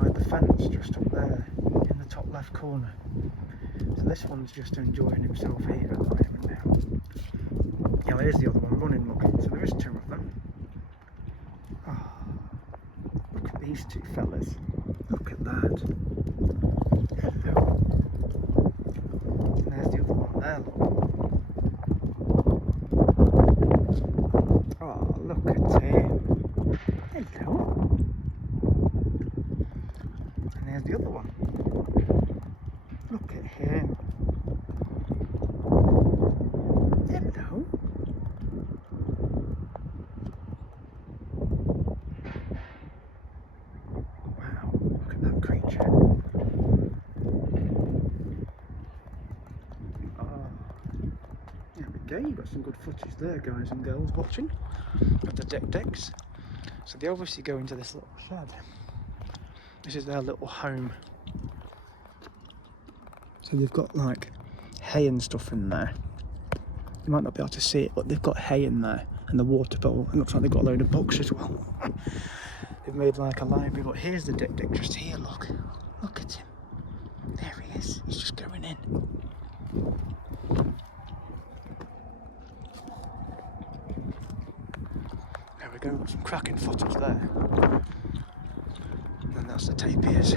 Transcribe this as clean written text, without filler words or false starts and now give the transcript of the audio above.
by the fence just up there in the top left corner. So this one's just enjoying himself here at the moment now. Yeah, here's the other one running, look. So there is two of them. Oh, look at these two fellas. Look at that. Hello. And there's the other one there, look. Oh, look at him. Hello. And there's the other one. Look at him. Hello. Wow, look at that creature. Oh. There we go, you've got some good footage there, guys and girls watching, of the Dik Diks. So they obviously go into this little shed. This is their little home. So they've got like hay and stuff in there. You might not be able to see it, but they've got hay in there and the water bowl. It looks like they've got a load of books as well. They've made like a library, but here's the Dik Dik just here, look. Look at him. There he is. He's just going in. There we go, some cracking footage there. And that's the tapirs.